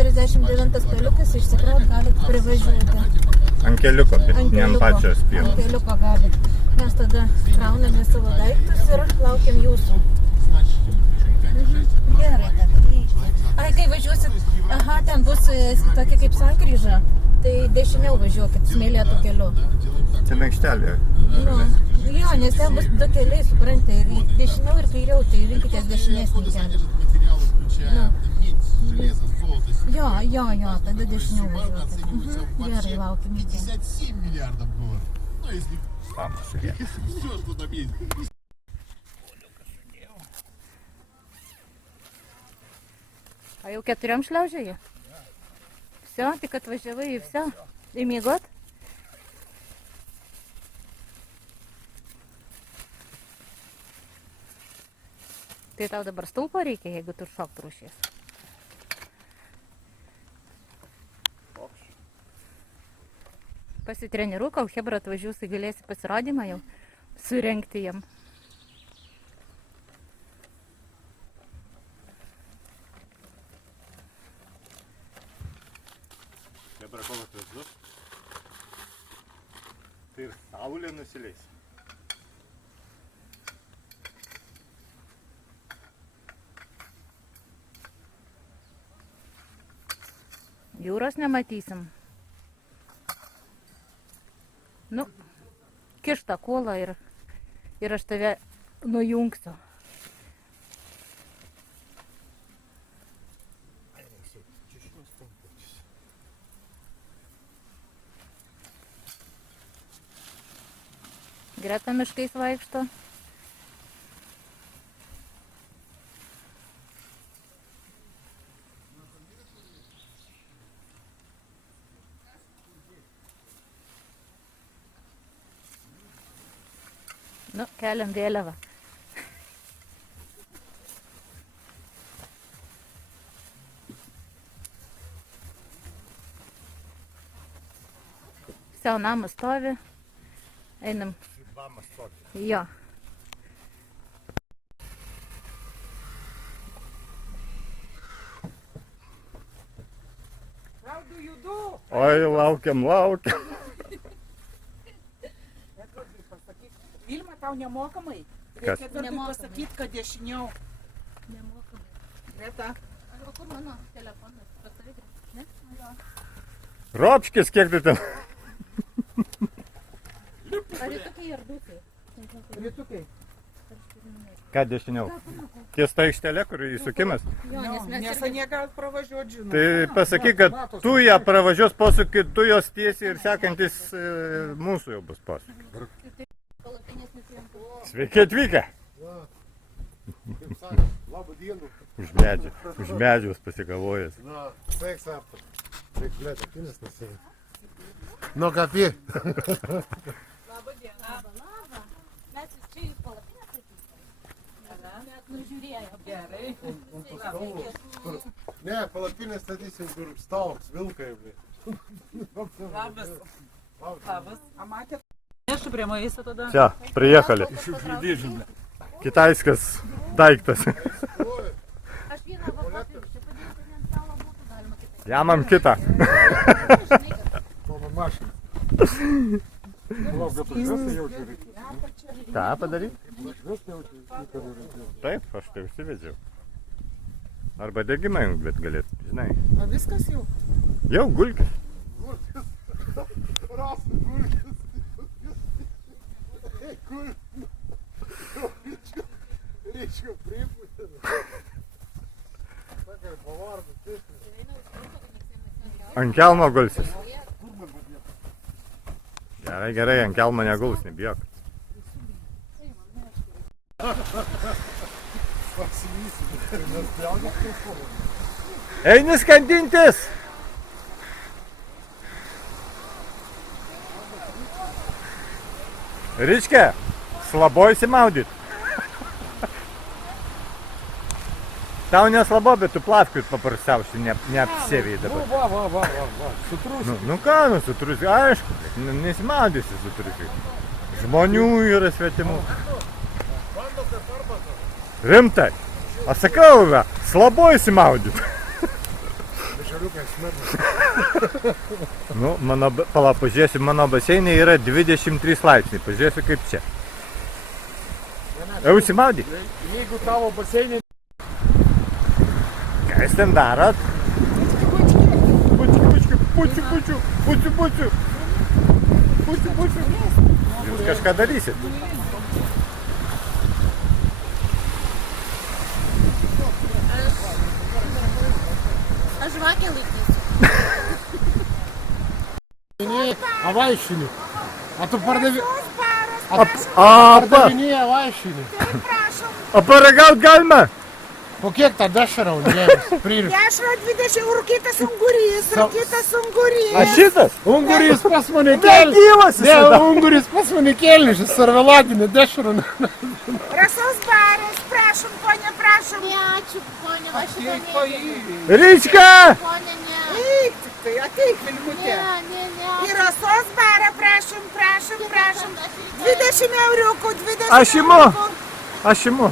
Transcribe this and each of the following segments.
49 peliukas, išsikraut galit privažiuoti. Ant keliuko, bet ne ant pačios Ant spienos. keliuko galit. Mes tada krauname savo daiktus ir laukiam jūsų. Gerai, tada grįžti. Ai, kai važiuosit, ten bus tokia kaip sankryža, tai dešiniau važiuokit smėlėtų keliu. Ten aikštelė. Nu, jo, nes ten bus du keliai, suprantate, ir dešiniau ir kairiau, tai rinkitės dešinėsnį kelią. Nu. Jo, tada dešiniau važiuokit. Gerai, laukim. 57 миллиардов долларов. Ну, если Pamas, все, что там есть. A jau 4 šliaužioji? Все, tik atvažiavai į все. Į miegot? Tai tau dabar stulpo reikia, jeigu tu šokt rūšies. Pasitreniruok, kol Hebra atvažiuos, tai galėsi pasirodymą jau surengti jam. Hebra, kol atvažiuos, tai ir saulė nusileis. Jūros nematysim. Nu, kištą kolą ir aš tave nujungsiu. Greta miškais vaikšto. Nu, keliam vėliavą. Sau namas stovi. Einam. Jo. Oi, laukiam. Vilma, tau nemokamai? Kas? Reikia dar pasakyti, kad dešiniau. Nemokamai. Greta. O kur mano telefonas? Pasavyk, ne? Ropškis, kiek tu ten? Ar rytukai ar dukai? Rytukai. Ką dešiniau? Ties ta aikštelė, kur įsukimas? Jo, nes mes Nes anie gal pravažiuoti, žinau. Tai pasakyk, kad tu ją pravažiuos posūkį, tu jos tiesiai ir sekantis mūsų jau bus posūkį. palapinės nusijungti. Sveiki atvykę. Labą dieną. Už medžius pasigalvojęs. Na, sveiks aptar. Sveik, blėt, akinis nusėjai. Nu, kapį. Labą dieną. Labą. Mes čia į palapinę sakysime. Mes nužiūrėjom. Gerai. Ne, palapinę statysim, kur stalks, vilkai, blėt. Labas. Labas. A matėt? Nešu prie maisto tada. Čia, приехали. Китайскас daiktas. Aš vieną vakarą čia padėsiu, ant stalo būtų galima kitaip. Ja mam kitą. Mano mašina. Lauk, atvažiuosi jau čia reikia. Ką padaryt? Atvažiuosi jau čia reikia. Taip, aš tai užsivedžiau. Arba degimą jums, bet galėt, žinai. O viskas jau? Jau gulkis. Rasi, gulkis. Речка припутина. Такая поварна, честно. Ant kelmo gulsis. Gerai, gerai, ant kelmo neguls, nebijok. Eini skandintis! Ryčke, slabo įsimaudyt. Tau neslabo, bet tu plavkius paprasčiausiai neapsėvėjai dabar. Va. Sutrūsi. Nu ką, sutrusi, aišku, nesimaudysi sutrusi. Žmonių yra svetimų. Rimtai, aš sakau, slabo įsimaudyt. Broliukai smirda. Nu, pala, pažiūrėsiu, mano baseinė yra 23 laipsniai. Pažiūrėsiu kaip čia. Jau užsimaudė? Jeigu tavo baseinė... Ką jūs ten darot? Pučiu. Jūs kažką darysit? Aš žvakę laikysiu. A vaišinį. A tu pardavi... A Pardavinėja vaišinį. paragaut galima? Po kiek tą dešrą uždėjus? Pririš. Dešra 20 rūkytas ungurys, rūkytas ungurys. A šitas? Ungurys pas mane kėlė. Gyvas Ne, ungurys pas mane kėlė, šis sarveladinė dešrą. Rasos baras, prašom, ponia, prašom. Ne, ačiū, ponia, aš šitą ne. Rička! Ponia, ne. Eik tik tai, ateik, Vilmutė. Ne. Į rasos barą, prašom. 20 euriukų, 20 Aš imu. euriukų. Aš imu.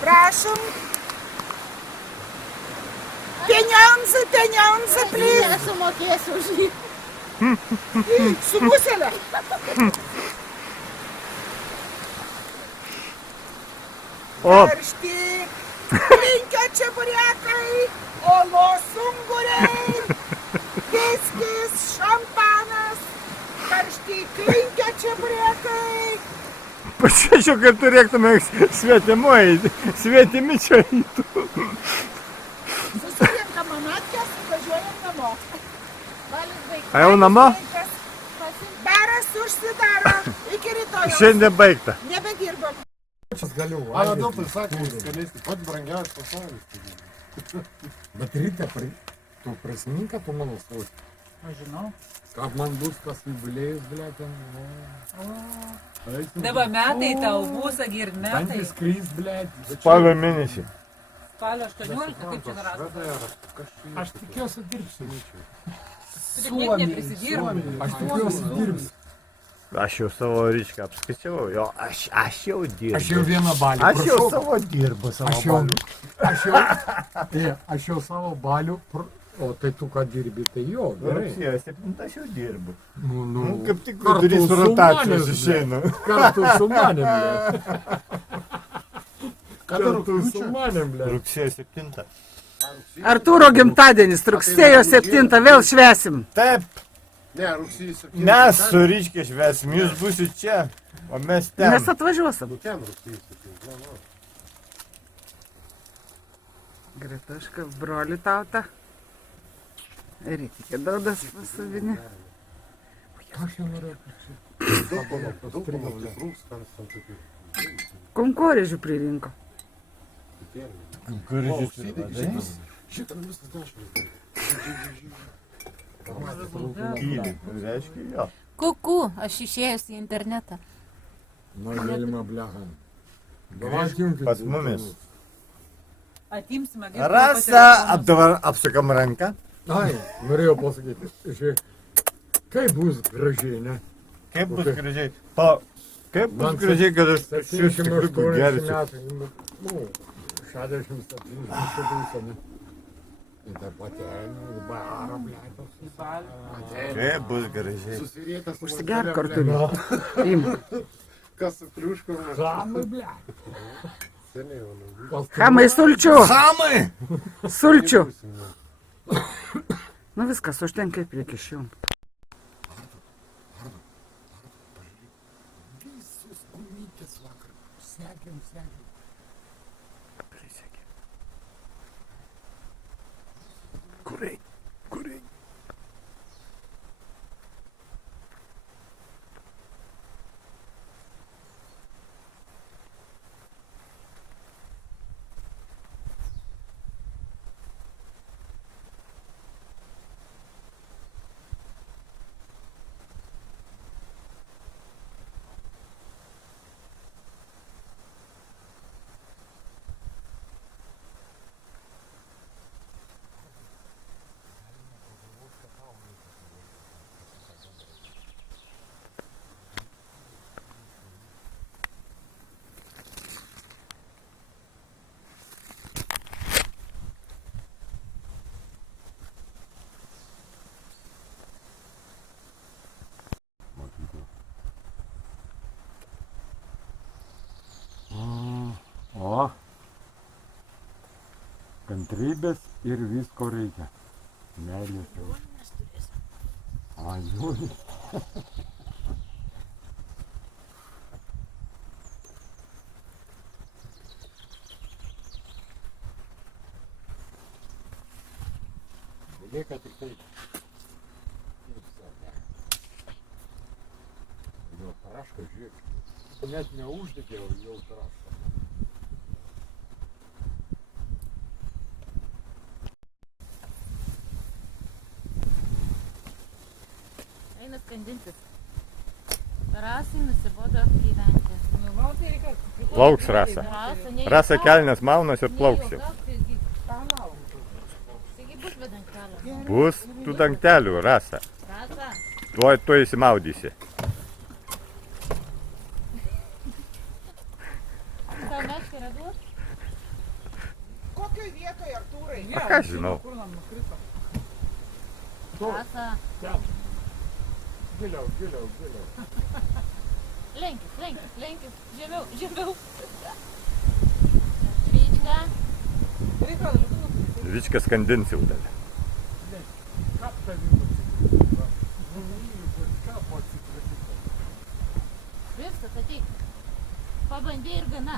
Prašom. Pieniądze, please. Nesumokėsiu už jį. Su muselė. O, Karšti, linkio čeburėkai, olos unguriai, viskis, šampanas, karšti, linkio čeburėkai. pažiūrėčiau, kaip turėtume svetimi čia eitų. Susirinkam mamatkės, važiuojam namo. A jau namo? Baras užsidaro iki rytojos. Šiandien baigta. Nebedirbam. Galiu А valgyti. dėl tai sakė, skanėsti, pats brangiausias pasaulis. Bet ryte, tu prisimink, kad tu mano saus. Aš žinau. Kad man bus tas jubiliejus, blė, ten. Dabar metai tau bus, agir metai. Dantis krys, blė. Spalio mėnesį. Spalio 18, kaip čia daras? Aš tikiuosi dirbsiu. Tu tik niek neprisidirbi. Aš tikiuosi dirbsiu. Aš jau savo Ričką apskaičiavau. Jo, aš jau dirbu. Aš jau vieną balį. Aš jau prašau. savo dirbu, savo Aš jau, balių. aš jau savo balių, o tai tu ką dirbi, tai jo, gerai. Rugsėjo 7 aš jau dirbu. Nu, Kaip tik kartu vidurys su rotacijos manim, išeina. Kartu su manim, blė. Kartu su manim, blė. Rugsėjo 7. Artūro gimtadienis, rugsėjo 7 vėl švesim. Taip, Ne, rugsėjai 7. mes su Ričkė švesim, jūs būsit čia, o mes ten. Mes atvažiuosim. Ten rugsėjai 7. Gretaška, broli tauta. Reikia daudas pasavinė. Aš jau norėjau. Daug pamatė trūks, ką mes tam tokių. Konkorėžių pririnko. Šitą visas dešimtas. Tyliai, reiškia jo. Kuku, aš išėjus į internetą. Nu, galima bleham. Pas mumis. Atimsime. Rasa, dabar apsukam ranką. Ai, norėjau pasakyti. Žiūrėk, kaip bus gražiai, ne? Kaip bus gražiai? Kaip bus Man gražiai, kad aš 78 gersiu. metų, nu, 67 metų, ne? Ir dar patelė, baro, blėtos. Kaip bus gražiai. Susirietęs. Užsigerk kartu. Im. Kas su triuškom. Žamai, blė. Seniai, Hamai sulčių. Hamai! Sulčių. Nu viskas, užtenka į priekį šių. Visus gumytės vakar. Sekėm. Kuriai? Kantrybės ir visko reikia. Meilės. Ajoj. Lieka tik tai. Jo parašką žiūrėk. Net neuždegė, jau parašką. Eina skandintis. Rasai nusibodo gyventi. Plauks Rasa. Rasa kelnes maunas ir plauks jau. Taigi bus be dangtelio. Bus tų dangtelių, Rasa. Rasa. Tuo įsimaudysi. Tau meškai yra duos? Kokioj vietoje, Artūrai? A ką žinau. Kur nam nukrito? Rasa. Giliau, giliau, giliau. Lenkis. Žemiau. Švyčka. Reikia, žinau. Vička skandins jau davė. Kapta vyko. Kapo atsitrakyti. Viskas, ateik. Pabandė ir gana.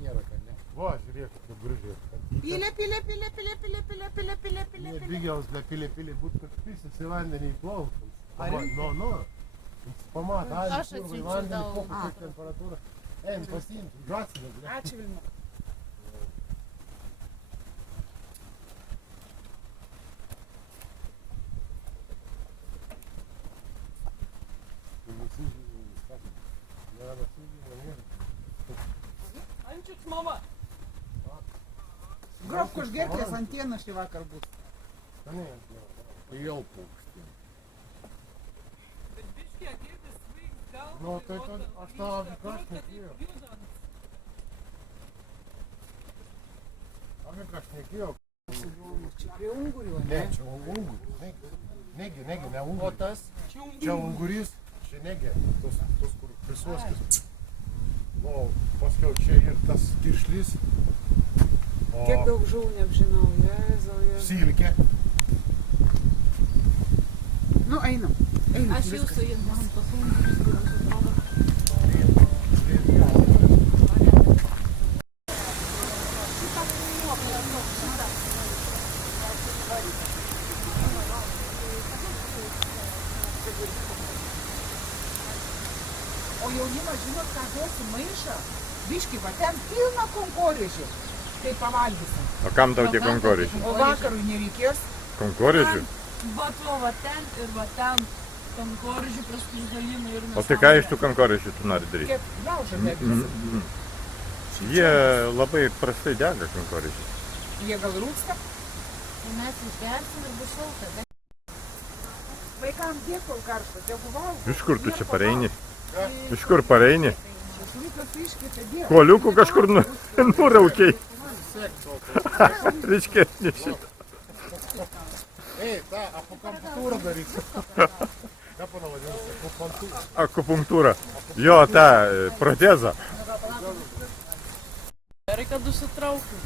Nėra ką, ne. Va, žiūrėk, kaip gražiai. Pilė. Nebigiaus, ne pilė, būt kad pisis į vandenį įplaukus. Nu. Pamat, Aš atsiunčiu vandenį, tau. kokia temperatūra. Eim, pasiimti, žasinė. Ačiū, Vilma. Ančiuks, mama. Grobku iš gerklės antieną šį vakar bus. Jau paukštį. Bet biškį atėdės svaigs gal. Nu, tai aš tavo aš nekėjau. Amiką aš nekėjau. Čia prie ungurių, Ne, čia ungurys. Negi, ne ungurys. O tas? Čia ungurys, čia negi. Tos kur prisuoskis. Nu, paskiau čia ir tas kiršlys. Kiek daug žuvų neapžinau, Jėzau. Silkė. Nu, einam. Aš jau su jais man pasūnus, kuriuos atrodo. O jaunimas, žinot, ką duosiu maišą? Biški, va ten pilna konkorėžių. Tai pavalgysim. O kam tau tie konkorėžiai? O vakarui nereikės. Konkorėžių? Va ten ir va ten. Kankoržių praskrisdalinų ir mes. O tai ką iš tų konkorėžių tu nori daryti? Kiek laužą mėgdėsim. Jie labai prastai dega konkorėžiai. Jie gal rūksta? Tai mes išgersim ir bus šalta. Vaikams tiek kol karšta, tegu valgo. Iš kur tu čia pareini? Iš kur pareini? Šešliukas iškėtė dėvą. Koliukų kažkur nuraukiai. Reiškia, ne šitą. Ei, tą akupunktūrą darysiu. Ką panavadinsi? Akupunktūrą. Akupunktūra. Jo, tą protezą. Reikia dusitraukti.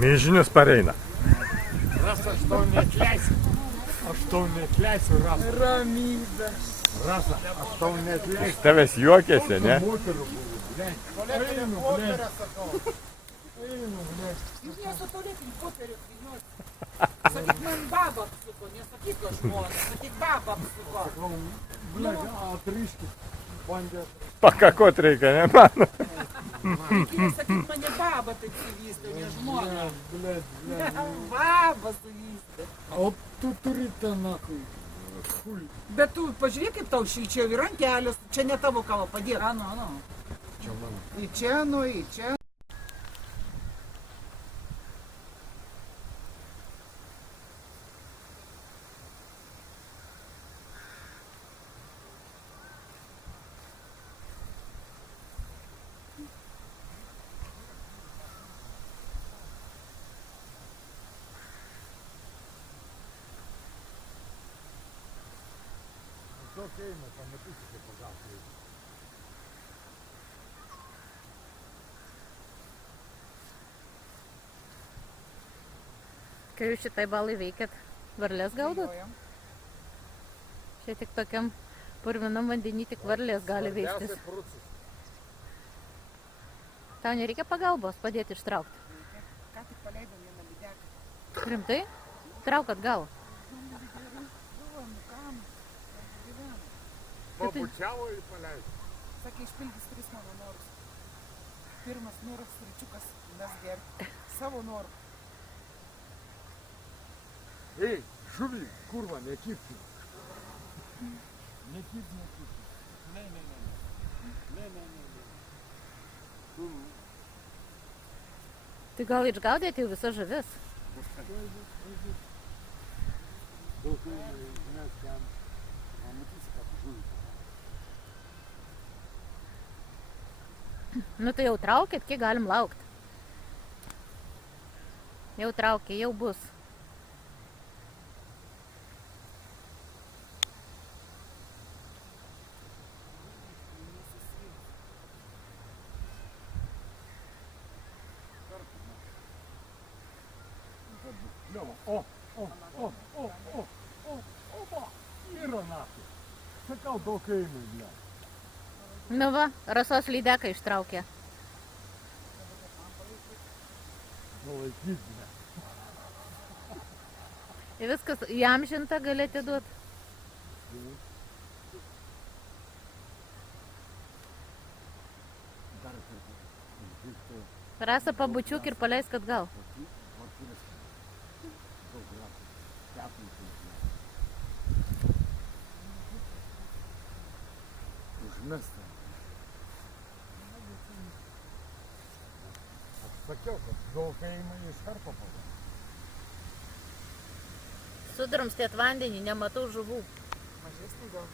Milžinius pareina. Rasa, aš tau neatleisiu. Aš tau neatleisiu, Rasa. Ramybė. Rasa, aš tau neatleisiu. Iš tavęs juokėsi, ne? Moterų buvo. Einu, blėt. Einu, blėt. Jūs nesutolėkim popierių kainuoti. Sakyk, man baba apsuko, nesakyk to žmonės, sakyk, baba apsuko. Blėt, atriškis. Bandė. Pakakot reikia, ne man? Reikėjo sakyk, mane baba taip suvystė, ne žmona. Blėt. Baba suvystė. O tu turi tą nakui. Hui. Bet tu pažiūrėk, kaip tau šilčiau į rankelės, čia ne tavo kava, padėk. Ano. Čia man. Į čia, nu į čia. daug eina, pamatysite pagauti. Kai jūs šitai balai veikiat, varlės gaudot? Žvejojam. Čia tik tokiam purvinam vandenį tik varlės gali veistis. Tau nereikia pagalbos padėti ištraukti. Ką tik paleidom vieną lydeką. Rimtai? Trauk atgal. Galvojam, nu kam? Gyvenam. Pabučiavo ir paleidė. Sakė, išpildys 3 mano norus. Pirmas noras stričiukas, mes gerti. Savo norų. Ei, žuvį, kurva, nekipti. Nekipti. Ne. Tai gal išgaudėte jau visas žuvis? Daug eina, mes ten. Pamatysi, kad žuvį. Nu tai jau traukit, kiek galim laukti? Jau traukia, jau bus. Yra naktį. Sakau, daug eina, ble. Nu va, rasos lydeką ištraukė. Palaikyt, ble. Ir viskas įamžinta gali atiduoti. Rasa pabučiuk ir paleisk atgal. Užmesta. Aš sakiau, kad daug eina iš karto pagal. Sudrumstėt vandenį, nematau žuvų. Mažesnį gal.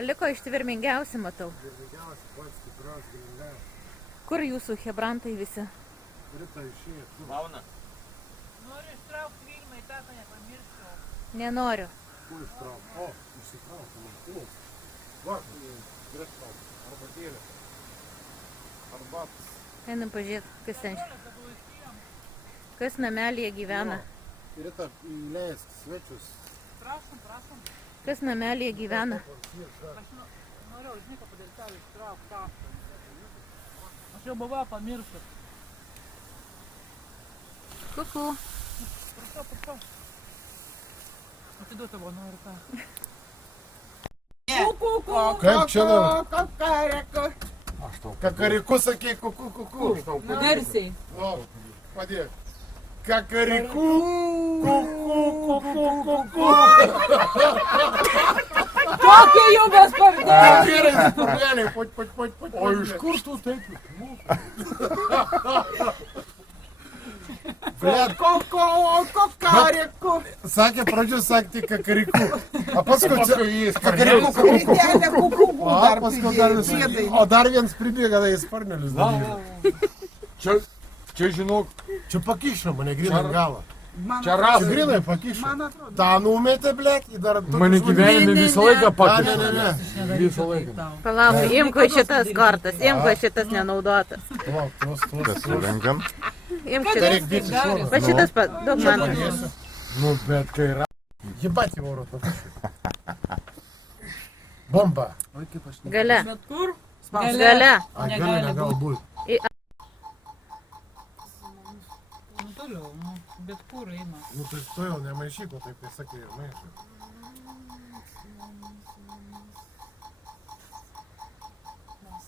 Liko ištvermingiausi, matau. Dėvingiausi, pats stipriausi, galingiausi. Kur jūsų hebrantai visi? Rita išėjo. Mauna. Noriu ištraukti Vilmą į tą, nepamirščiau. Nenoriu. Ko ištrauk? O, išsitrauk, man. Va, grįžtam. Arbatėlė. Arbatas. Einam pažiūrėti, kas ten. Kas namelėje gyvena? Rita, įleisk svečius. Prašom. Kas namelėje gyvena? Aš norėjau, žinai, ką padaryti, tau ištraukti taštą. Aš jau buvau pamiršęs. Kuku. Prašau. Atiduoti tavo noriu tą. Kaip čia dabar? Kakariku. Kakariku sakė, kuku. Garsiai. O, padėk. Kakariku. Kuku. Kokie jau besparniai! Gerai, purveliai, poč. O iš kur tu taip? Blet, Kakariku. sakė pradžiu sakti kakariku. O paskui kakariku. Rytelė kuku. O paskui dar vis. O dar vienas pribėga, tai sparnelius darė. Čia žinok, Čia pakišo mane grinai galą. čia ras. Čia grinai pakišo. Man atrodo. Ta numetė, blet, į dar... Mane gyvenime visą laiką pakišo. Ne. Visą laiką. Palauk, imko šitas kortas, imko šitas nenaudotas. Palauk, tuos. Pasirenkam. Imk Tai šitas. reik dėti šoną. Va šitas, duok man. Nu, bet kai ras. Jebать его рот pakišo. Bomba. Gale. Bet kur? Gale. A galia galbūt. Nu toliau, bet kur eina. Nu tai stojau, nemaišyk, o taip kai sakai ir maišai.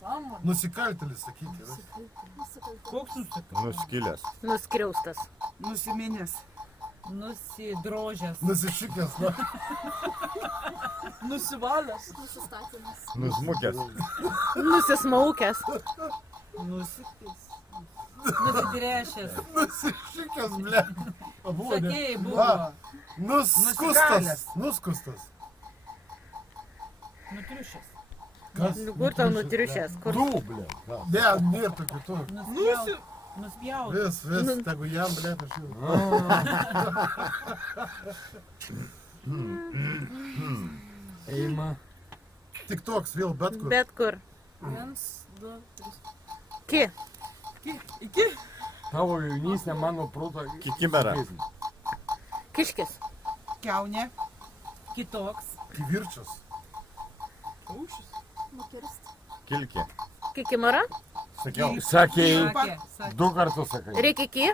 Sąmonė. Nusikaltėlis, sakyti. Koks nusikaltėlis? Nuskilęs. Nuskriaustas. Nusiminęs. Nusidrožęs. Nusišykęs, na. Nusivalęs. Nusmukęs. Nusismaukęs. Nusikis. Nusitrešęs. Nusišykęs, ble. Sakėjai buvo. Nuskustas. Nuskustas. Nutriušęs. Kas? Kur tau nutriušęs? Kur? Du, ble. Ne, nėra tokių tų. Nuspjautas. Vis, tegu jam, ble, aš jau. Eima. Tik toks vėl, bet kur. Bet kur. 1, 2, 3. Ki. Iki. Tavo jaunystė mano proto. Kikimera. Kiškis. Kiaunė. Kitoks. Kivirčius. Paukščius. Kilkė. Kikimara. Sakiau. Sakei. Sakė. Du kartus sakai. Reikiki.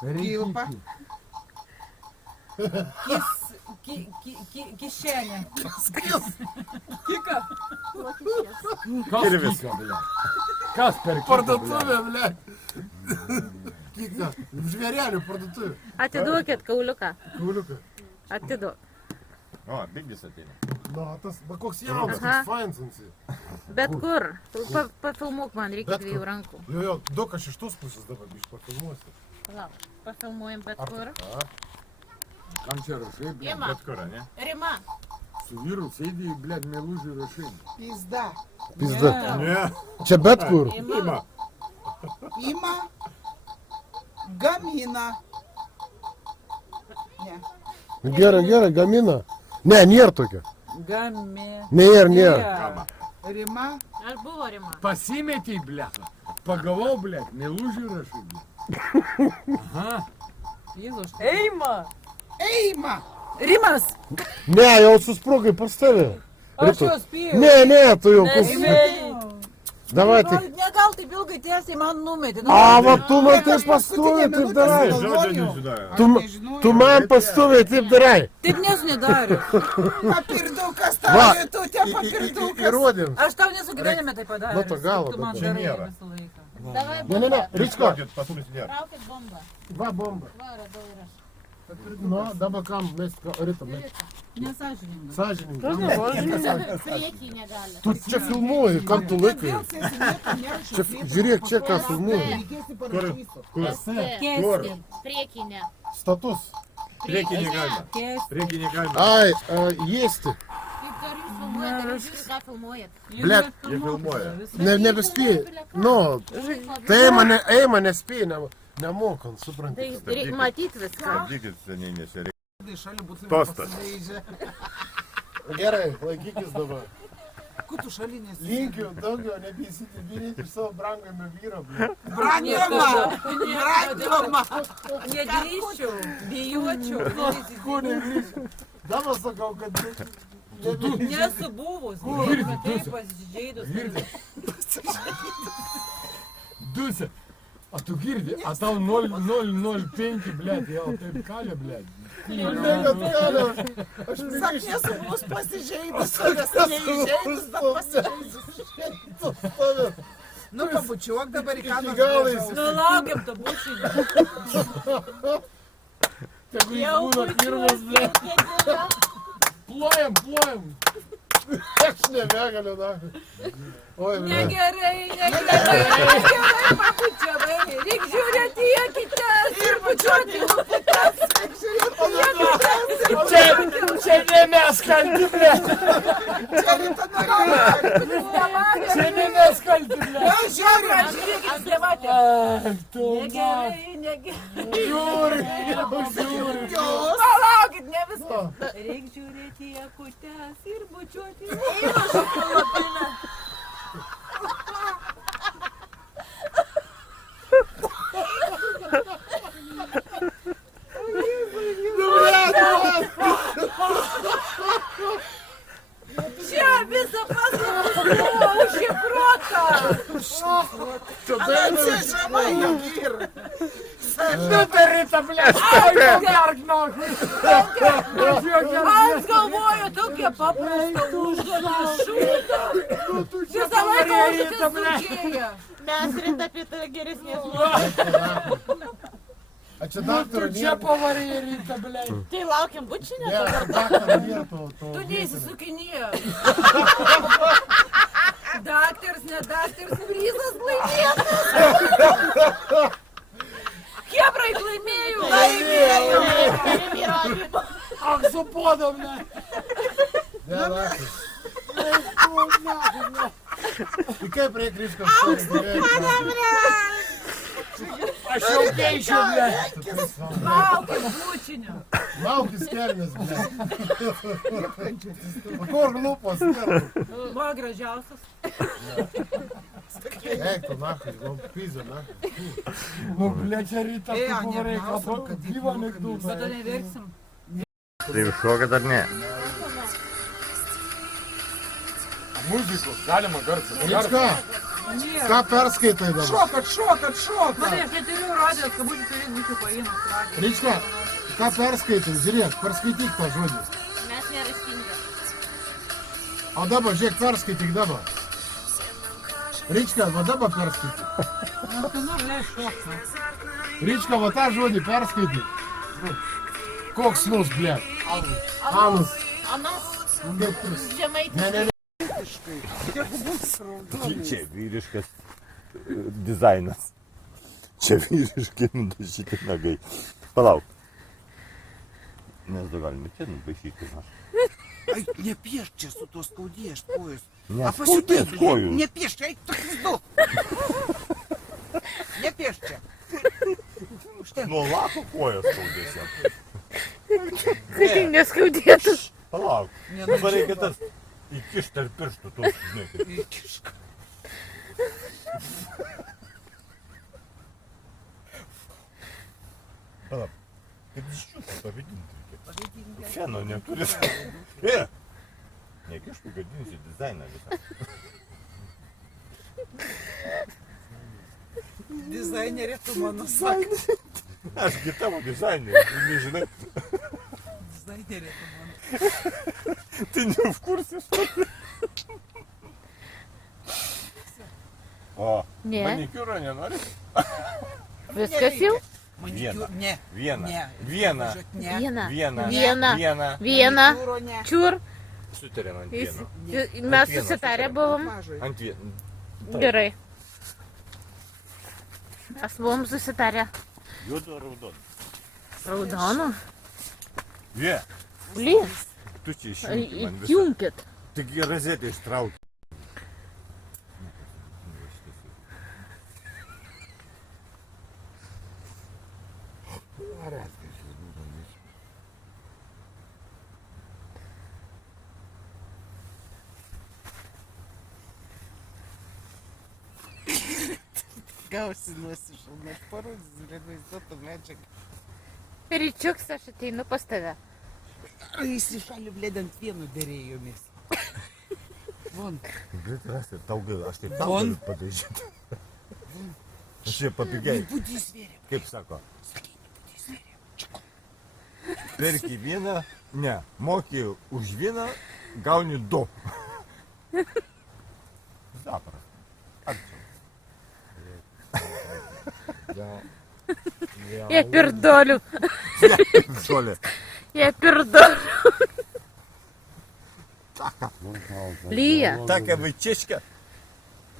Kilpa. Kišenė. Skris. Kika. Kas Kirvis. kika, ble? Kas per kitą, Parduotuvė, ble. Kika. Žvėrelių parduotuvė. Atiduokit kauliuką. Kauliuką. Atiduok. O, bigis ateina. Na, tas, va koks jaunas, Aha. koks fainsansi. Bet kur? Pafilmuok man, reikia Bet kur? dviejų rankų. Jo, daug aš iš tos pusės dabar biškai pafilmuosiu. Palauk. Pafilmuojam bet kur. Kam čia rašai, ble? Rima. Bet kur, ne? Rima. Su vyru sėdį, ble, meilužių rašai. Pizda. Pizda. Ne. Čia bet kur. Ima. Ima. Gamina. Ne. Gerai, gerai, gamina. Ne, nėra tokio. Gamė. Nėra. Kama. Rima. Ar buvo Rima? Pasimetei, ble. Pagavau, ble, meilužių rašai, ble. Aha. Jėzus. Eima. Eima. Rimas. Ne, jau susprogai pas tave. Aš jau spėjau. Ne, tu jau Nespėjai. Davai tik. Ne gal taip ilgai tiesiai man numetė. A, va tu man taip pastovi, taip darai. Žodžio nežinojo. Tu man pastovi, taip darai. Taip nes nedariu. Papirdukas Va. tau, tu tie papirdukas. Įrodėm. Aš tau nesu gyvenime tai padaręs. Nu, to galo, Tu man bet čia darai nėra. visą laiką. Davai Ne, bombą. Ryčko. Pas mus nėra. Traukit bombą. Va, bomba. Va, radau ir aš. Nu, dabar kam, mes rytą, mes Nesąžininga. sąžininkai. Priekį negali. Tu čia filmuoji, kam tu laikai. Čia, žiūrėk, čia ką filmuoji. Kesti. Priekį ne. Status. Priekį negalima. Kes. Priekį negalima. Ai, jėsti. Kaip dar jūs filmuojate, ar jūs žiūrite, ką filmuojat? Blet, Jie filmuoja. Nebespėjai. Nu, tai eima nespėjai, nemokant, supranti. Tai reikia matyti viską. Stabdykit seniai nesiriai. Šalia būtų Tostas. Gerai, laikykis dabar. Kutų šalinės. Linkiu daugiau nebeįsitibinėti iš savo brangame vyro. Brangama. Brangama. Nedrįščiau, bijočiau. Ko negrįšiu? Dabar sakau, kad... Nesu buvus. Gyvenime taip pasižeidus. Dusia. A tu girdi, a tau 0,005, ble, jau taip kalė, ble. Sak, nesu bus pasižeidus, savęs neįžeidus, bet pasižeidus. Nu, pabučiuok dabar į ką nors gražaus. Nu, laukiam to bučinio. Tegu jis būna pirmas, ble. Plojam. Aš nebegaliu, na. Oi, ble. Negerai, pabučiavai. Reik žiūrėti į akites ir bučiuoti lūputas. Čia ne mes kalti, ble. Čia ne mes kalti, ble. Žiūrėkit, dievatė. Tu, Negerai. žiūri. Palaukit, ne viskas. Reik žiūrėti į akutes ir bučiuoti. Čia visą pasaulį užšifruota. Atsižamai, Jogir. Nu tai Rita, blėt. Oi, jau gerk nahui. Aš galvoju, tokia paprasta užduotį šūdą. Visą laiką užduotį sudžėja. Mes Rita apie tai geresnės nuomonės. A čia daktaro Tu čia pavarė Rita, blėt. Tai laukiam bučinę? Ne, daktaro nėra to. Tu neįsisukinė. Daktaras, ne daktaras, prizas laimėtas. Hebrai laimėjau. Ak, su podom, ne. Ne, daktaro. Tai kaip reikia ryškas žiūrėti? Aš jau keičiu, blėt. Laukiam bučinio. Laukis kelnes, ble. O kur lūpos nėra? Va, gražiausias. Eik tu, nahai, pizą, nahai. Nu, blėt, čia Rita, tu pavarė, kad gyva mėgdūmą. Bet to neverksim. Tai šoka dar ne. Muzikos, galima garsą. Rička, ką perskaitai dabar? Šokat. Matai, aš neturiu radijos, kad būtų turėt būtų paėmus radiją. Rička, ką perskaitai? Žiūrėk, perskaityk tą žodį. Mes neraštingi. O dabar, žiūrėk, perskaityk dabar. Rička, va dabar perskaityk. Rička, va tą žodį perskaityk. Koks nus, ble? Anus. Anas, Kaip pris? žemaitis. Ne. Čia vyriškas dizainas. Čia vyriškai nudažyti nagai. Palauk. Mes dar galime čia nupaišyti. Ai, nepiešk čia su tuo skaudės kojus. Neskaudės kojų. Nepiešk, eik tu pizdu. Nepiešk čia. Nuo lako kojas skaudės. Kad neskaudėtų. Palauk. Dabar reikia tas įkišti ar pirštų tos, žinai. Įkišk. Palauk. Kaip iščiūtų pavadinti reikia. Feno neturi. Nekištų, gadinsi dizainą visą. Dizainerė tu mano sakai. Aš gi tavo dizaineris, nežinai. Dizainerė tu mano. Tai ne в курсе, что ты? О, Не. маникюра не нори? Viskas jau? Маникюр, не. Viena. Не. Viena. Не. Viena. Viena. Viena. Viena. Viena. Manikūro ne. Čiur. Sutarėm ant vieno. Mes susitarę buvom. Mažai. Ant vieno. Gerai. Mes buvom susitarę. Juodo raudono. Raudonu? Vie. Blin. Tu čia išjungti man visą. Įjunkit. Taigi rozetę ištrauk. Gausi nusišalna. Aš parodysiu, kad vaizduotų medžiagą. Ryčiuks, aš ateinu pas tave. Jis į šalį blėdant vienu dėrėjomis. Von. Blit, Rasti, tau gal, aš tai tau Von. galiu padažyti. Aš čia papigiai. Nebūdį svėrė. Kaip sako? Sakai, nebūdį svėrė. Perki vieną, ne, moki už vieną, gauni du. Zaprastai. Я пердолю. Žolė. Я пердолю. Lyja. Taka vaikiška.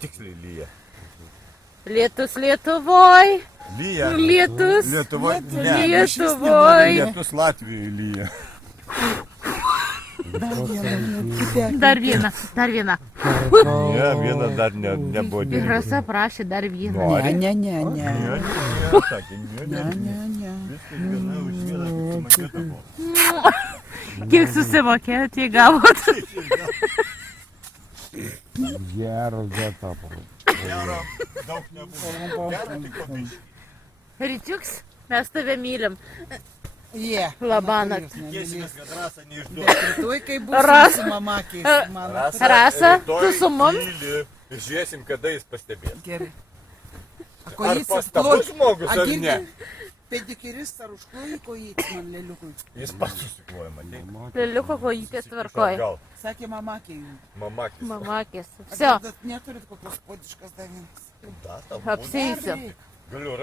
Tiksliai lyja. Lietus Lietuvoj. Lyja. Lietus. Lietuvoj. Ne. Lietuvoj. Lietus Latvijoje lyja. Dar vieną. Dar vieną. Ne, viena dar nebuvo Ir Rasa prašė dar vieną. Nori? Ne. Ne, sakė, ne. Viskas viena už vieną, kaip sumokėta buvo. Kiek susimokėjot, tiek gavot. Geras dėtapo. Gero daug nebuvo. Gero tik po biškį. Ryčiuks, mes tave mylim. Jie. Labanakt. Tikėsimės, kad Rasa neišduos. Tuoj, kai bus Ras- su mama keis man. Rasa, tu su mum? tyli. Ir žiūrėsim, kada jis pastebės. Gerai. Ar pastabus žmogus, ar ne? Pedikiris ar užkloji kojytis man lėliukui. Jis pats susikloja, matai. Liliuko kojytės tvarkoj. Gal. Sakė mamakė jums. Mamakis. Mamakės. Все, Neturit kokios podiškas davimas. apsėsiu. Galiu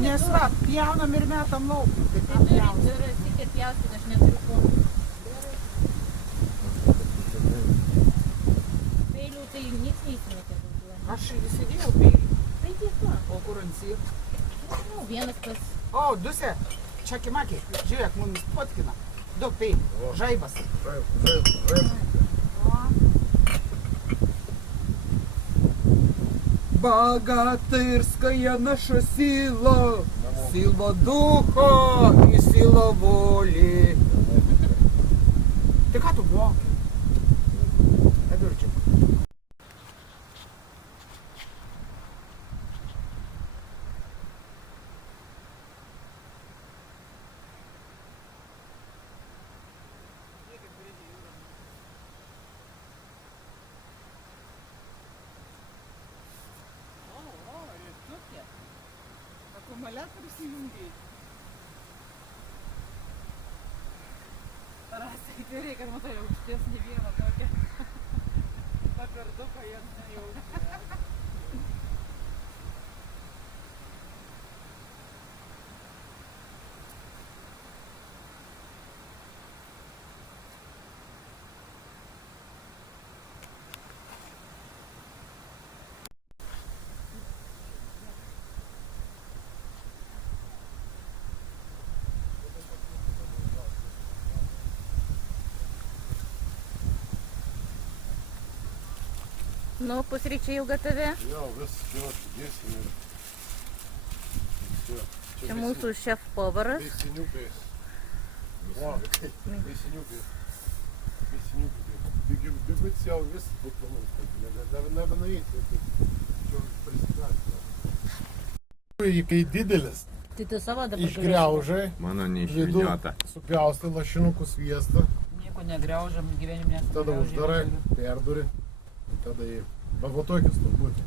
Nes va, pjaunam ir metam laukų. Peilių tai niks neįsimetė daugiau. Aš įsidėjau peilį. Tai tiesa. O kur ant sir? Nu, vienas tas. O, Dusė, čekimakė, žiūrėk, mumis potkina. Daug peilių, žaibas. Богатырская наша сила, сила духа и сила воли. Tai ką tu moki? Edurčiuk. Аккумуляторы įjungiai. Rasai, tai reikia, matai, aukšties ne vieną tokią. Pakarduką jie jau. Nu, pusryčiai jau gatavi. Jo, viskas dėsim ir... Čia mūsų šef pavaras. Veisiniukais. O, veisiniukai. Veisiniukai. Bibits jau vis būtų mums. Nebenueiti. Čia prisipratinę. Kai didelis, Tai tu savo dabar išgriaužai, Mano vidų neišvyniota. supjaustai lašinukų sviestą, Nieko negriaužiam, gyvenime nesupjaužiam. tada uždarai, perduri, tada į bagotokis turbūt.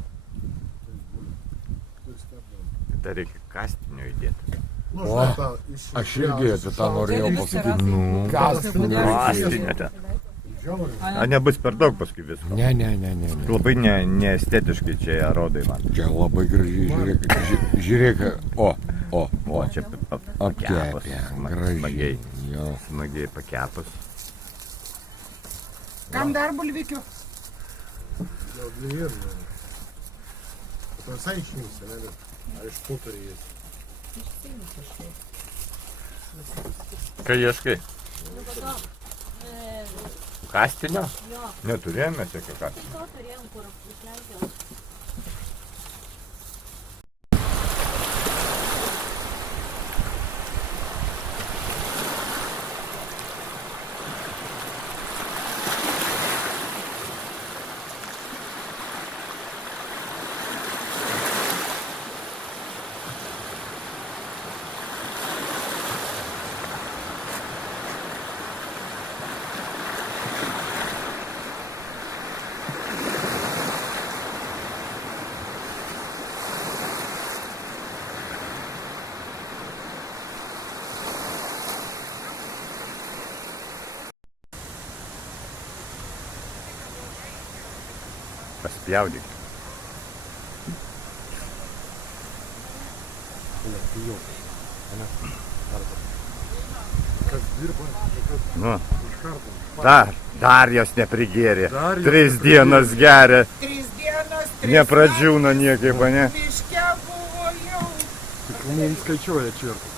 Dar reikia kastinio įdėti. Nu, žinai, tą iš... Aš irgi apie tą norėjau pasakyti. Nu, Kastinio. kastinio ten. Žiauriai. A nebus per daug paskui visko. Ne. Labai neestetiškai čia ją rodai man. Čia labai gražiai, žiūrėk. O, O, čia pakepus. apkepė. Smagiai. Gražiai. Jo. Smagiai pakepus. Kam dar bulvikių? Jau dvi ir... Tai visai išnysi, ne? Ar iš putarį jis? Ką ieškai? Kastinio? Neturėjome tokio kastinio. To turėjom, kur iš Lenkijos. Paspjaudyk. Kas dirba, kas Nu, iš karto. dar jos neprigėrė. 3 dienas geria. 3 dienas, 3 Nepradžiūna niekaip, ne? Miške buvo jau. Tik mums skaičiuoja čirkus.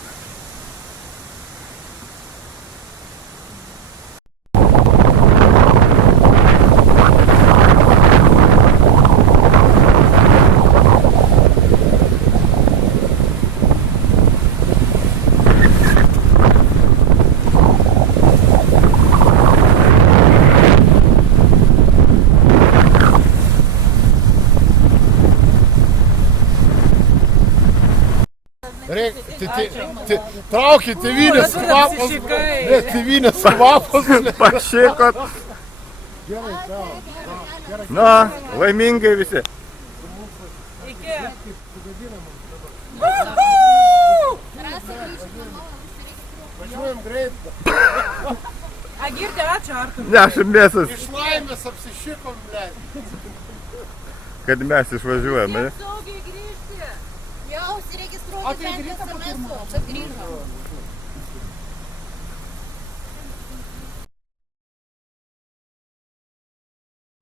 Traukit tėvynės kvapas. Ne, tėvynės kvapas. Pašėkot. Nu, laimingai visi. Važiuojam greit. Agirdi, ačiū, Artur. Nešim mėsas, Iš laimės apsišikom, ble. kad mes išvažiuojame. Saugiai grįžti. Jau O užsiregistruoti tai grįžta po pirmo. SMS-u, kad grįžom.